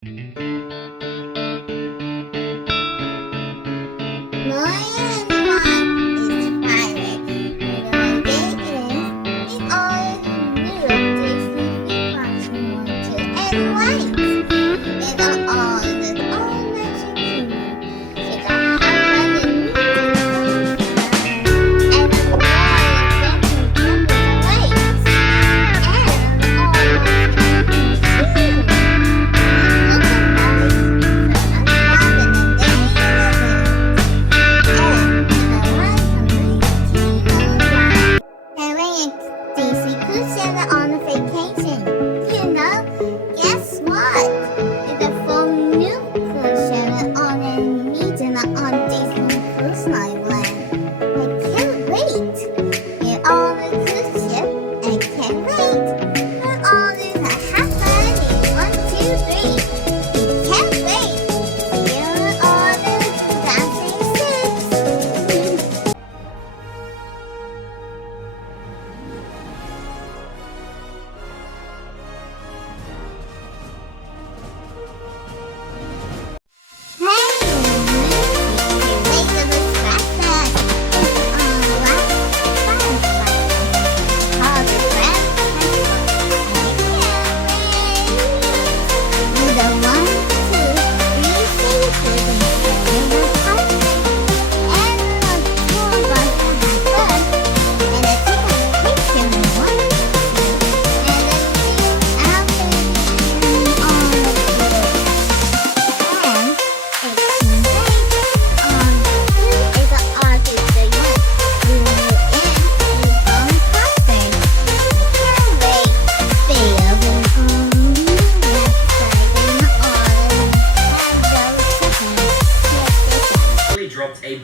A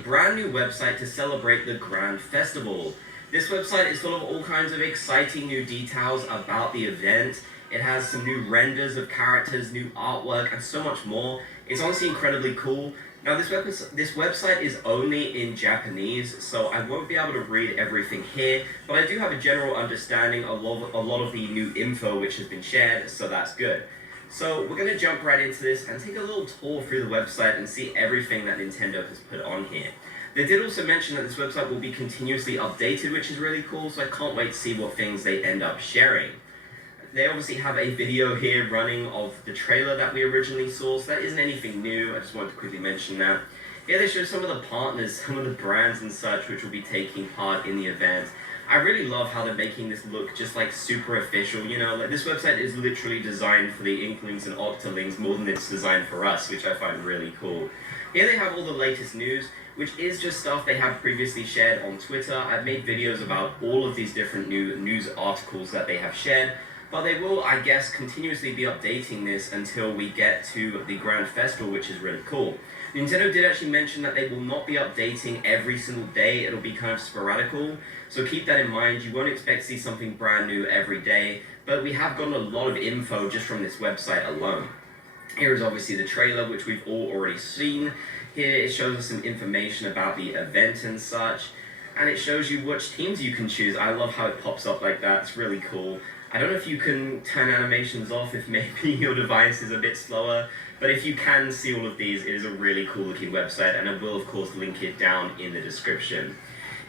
brand new website to celebrate the Grand Festival. This website is full of all kinds of exciting new details about the event. It has some new renders of characters, new artwork, and so much more. It's honestly incredibly cool. Now this website is only in Japanese, so I won't be able to read everything here, but I do have a general understanding of a lot of the new info which has been shared, so that's good. So we're going to jump right into this and take a little tour through the website and see everything that Nintendo has put on here. They did also mention that this website will be continuously updated, which is really cool, so I can't wait to see what things they end up sharing. They obviously have a video here running of the trailer that we originally saw, so that isn't anything new. I just wanted to quickly mention that. Here they show some of the partners, some of the brands and such which will be taking part in the event. I really love how they're making this look just like super official, you know, like this website is literally designed for the Inklings and Octolings more than it's designed for us, which I find really cool. Here they have all the latest news, which is just stuff they have previously shared on Twitter. I've made videos about all of these different new news articles that they have shared, but they will, I guess, continuously be updating this until we get to the Grand Festival, which is really cool. Nintendo did actually mention that they will not be updating every single day, it'll be kind of sporadical, so keep that in mind. You won't expect to see something brand new every day, but we have gotten a lot of info just from this website alone. Here is obviously the trailer, which we've all already seen. Here it shows us some information about the event and such, and it shows you which teams you can choose. I love how it pops up like that, it's really cool. I don't know if you can turn animations off if maybe your device is a bit slower, but if you can see all of these, it is a really cool looking website, and I will of course link it down in the description.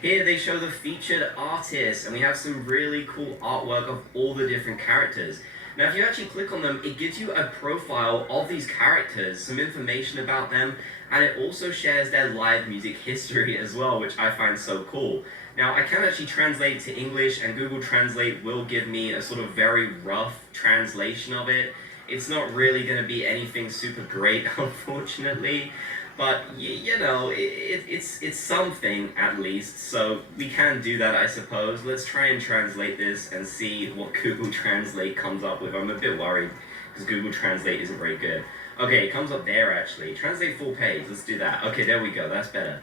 Here they show the featured artists, and we have some really cool artwork of all the different characters. Now if you actually click on them, it gives you a profile of these characters, some information about them, and it also shares their live music history as well, which I find so cool. Now I can actually translate to English, and Google Translate will give me a sort of very rough translation of it. It's not really going to be anything super great, unfortunately, but you know, it's something at least, so we can do that, I suppose. Let's try and translate this and see what Google Translate comes up with. I'm a bit worried because Google Translate isn't very good. Okay, it comes up there actually. Translate full page, let's do that. Okay, there we go, that's better.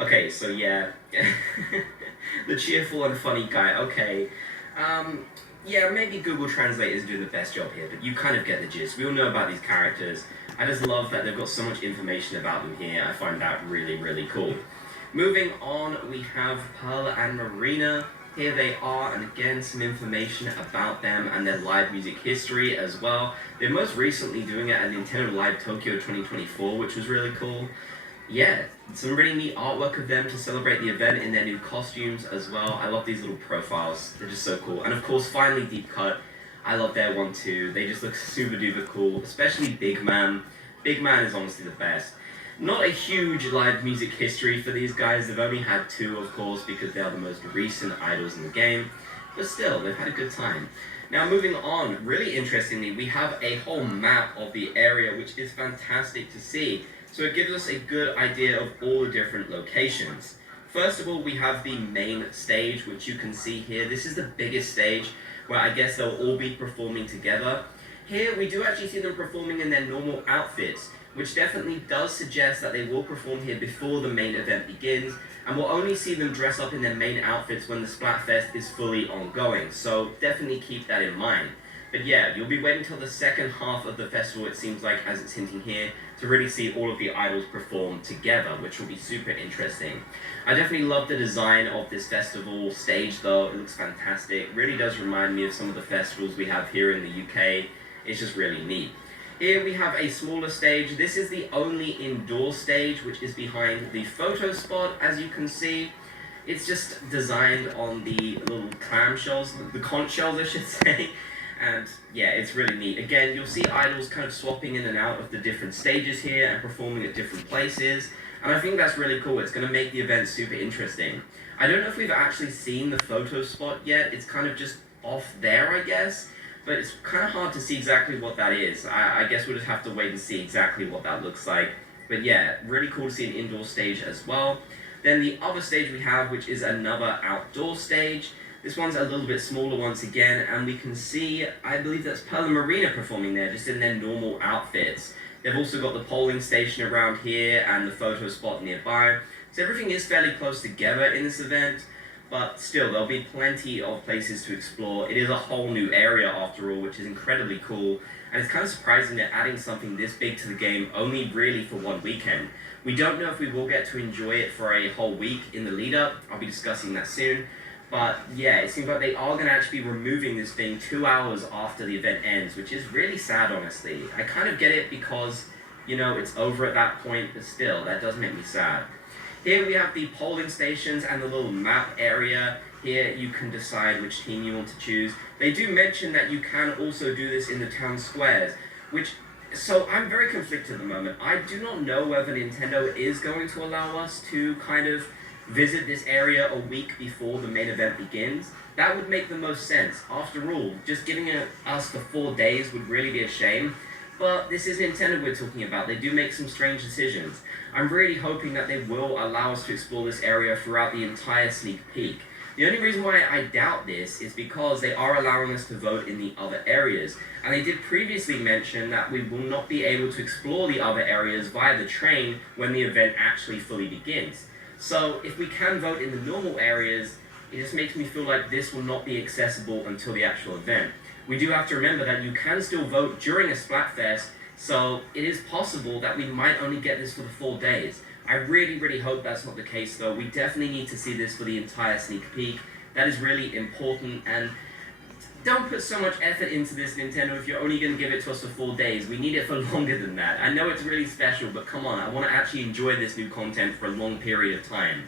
Okay, so yeah, the cheerful and funny guy, okay. Yeah, maybe Google Translate isn't doing the best job here, but you kind of get the gist. We all know about these characters. I just love that they've got so much information about them here. I find that really, really cool. Moving on, we have Pearl and Marina. Here they are, and again, some information about them and their live music history as well. They're most recently doing it at Nintendo Live Tokyo 2024, which was really cool. Yeah, some really neat artwork of them to celebrate the event in their new costumes as well. I love these little profiles, they're just so cool. And of course, finally, Deep Cut. I love their one too. They just look super duper cool, especially Big Man. Big Man is honestly the best. Not a huge live music history for these guys. They've only had two, of course, because they are the most recent idols in the game. But still, they've had a good time. Now, moving on, really interestingly, we have a whole map of the area, which is fantastic to see. So it gives us a good idea of all the different locations. First of all, we have the main stage, which you can see here. This is the biggest stage, where I guess they'll all be performing together. Here, we do actually see them performing in their normal outfits, which definitely does suggest that they will perform here before the main event begins, and we'll only see them dress up in their main outfits when the Splatfest is fully ongoing, so definitely keep that in mind. But yeah, you'll be waiting till the second half of the festival, it seems like, as it's hinting here, to really see all of the idols perform together, which will be super interesting. I definitely love the design of this festival stage though, it looks fantastic. It really does remind me of some of the festivals we have here in the UK. It's just really neat. Here we have a smaller stage. This is the only indoor stage, which is behind the photo spot, as you can see. It's just designed on the little clamshells, the conch shells I should say. And yeah, it's really neat. Again, you'll see idols kind of swapping in and out of the different stages here and performing at different places. And I think that's really cool. It's going to make the event super interesting. I don't know if we've actually seen the photo spot yet. It's kind of just off there, I guess. But it's kind of hard to see exactly what that is. I guess we'll just have to wait and see exactly what that looks like. But yeah, really cool to see an indoor stage as well. Then the other stage we have, which is another outdoor stage. This one's a little bit smaller once again, and we can see, I believe that's Pearl and Marina performing there, just in their normal outfits. They've also got the polling station around here and the photo spot nearby. So everything is fairly close together in this event. But still, there'll be plenty of places to explore. It is a whole new area after all, which is incredibly cool. And it's kind of surprising they're adding something this big to the game only really for one weekend. We don't know if we will get to enjoy it for a whole week in the lead up. I'll be discussing that soon. But yeah, it seems like they are going to actually be removing this thing 2 hours after the event ends, which is really sad, honestly. I kind of get it because, you know, it's over at that point, but still, that does make me sad. Here we have the polling stations and the little map area. Here you can decide which team you want to choose. They do mention that you can also do this in the town squares, so I'm very conflicted at the moment. I do not know whether Nintendo is going to allow us to kind of visit this area a week before the main event begins. That would make the most sense. After all, just giving us the 4 days would really be a shame. But this is Nintendo we're talking about. They do make some strange decisions. I'm really hoping that they will allow us to explore this area throughout the entire sneak peek. The only reason why I doubt this is because they are allowing us to vote in the other areas. And they did previously mention that we will not be able to explore the other areas via the train when the event actually fully begins. So if we can vote in the normal areas, it just makes me feel like this will not be accessible until the actual event. We do have to remember that you can still vote during a Splatfest, so it is possible that we might only get this for the 4 days. I really, really hope that's not the case though. We definitely need to see this for the entire sneak peek. That is really important, and don't put so much effort into this, Nintendo, if you're only going to give it to us for 4 days. We need it for longer than that. I know it's really special, but come on, I want to actually enjoy this new content for a long period of time.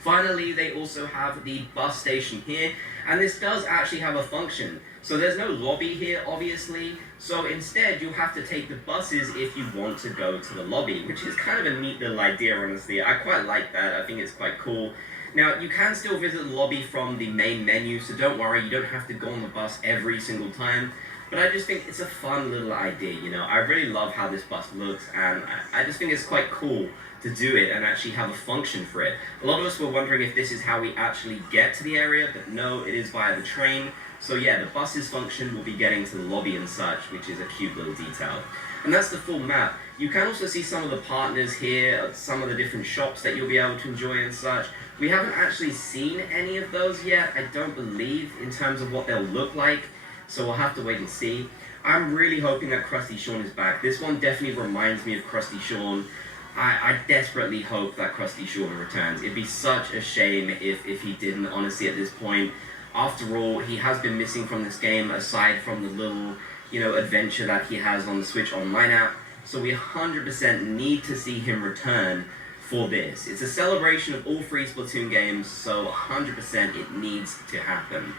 Finally, they also have the bus station here, and this does actually have a function. So there's no lobby here, obviously, so instead you'll have to take the buses if you want to go to the lobby, which is kind of a neat little idea, honestly. I quite like that. I think it's quite cool. Now, you can still visit the lobby from the main menu, so don't worry, you don't have to go on the bus every single time. But I just think it's a fun little idea, you know. I really love how this bus looks, and I just think it's quite cool to do it and actually have a function for it. A lot of us were wondering if this is how we actually get to the area, but no, it is via the train. So yeah, the bus's function will be getting to the lobby and such, which is a cute little detail. And that's the full map. You can also see some of the partners here, some of the different shops that you'll be able to enjoy and such. We haven't actually seen any of those yet, I don't believe, in terms of what they'll look like. So we'll have to wait and see. I'm really hoping that Krusty Sean is back. This one definitely reminds me of Krusty Sean. I desperately hope that Krusty Shorter returns. It'd be such a shame if he didn't, honestly, at this point. After all, he has been missing from this game, aside from the little, adventure that he has on the Switch Online app. So we 100% need to see him return for this. It's a celebration of all 3 Splatoon games, so 100% it needs to happen.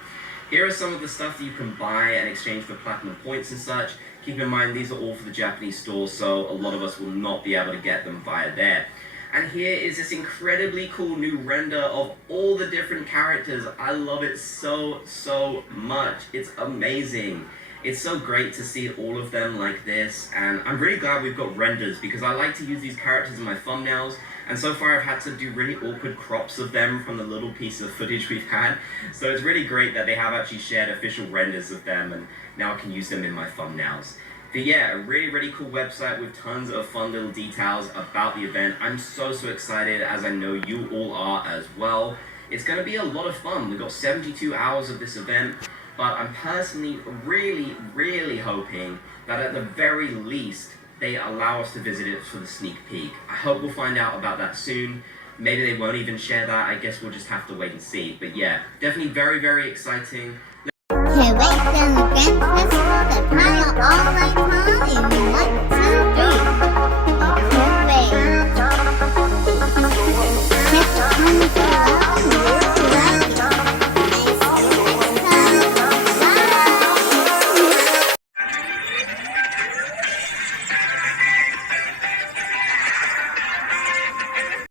Here are some of the stuff that you can buy and exchange for platinum points and such. Keep in mind, these are all for the Japanese store, so a lot of us will not be able to get them via there. And here is this incredibly cool new render of all the different characters. I love it so, so much. It's amazing. It's so great to see all of them like this, and I'm really glad we've got renders because I like to use these characters in my thumbnails, and so far I've had to do really awkward crops of them from the little piece of footage we've had, so it's really great that they have actually shared official renders of them, and now I can use them in my thumbnails. But yeah, a really, really cool website with tons of fun little details about the event. I'm so, so excited, as I know you all are as well. It's going to be a lot of fun. We've got 72 hours of this event. But I'm personally really, really hoping that at the very least, they allow us to visit it for the sneak peek. I hope we'll find out about that soon. Maybe they won't even share that. I guess we'll just have to wait and see. But yeah, definitely very, very exciting. Can't wait till the Grand Festival, the pile all night time,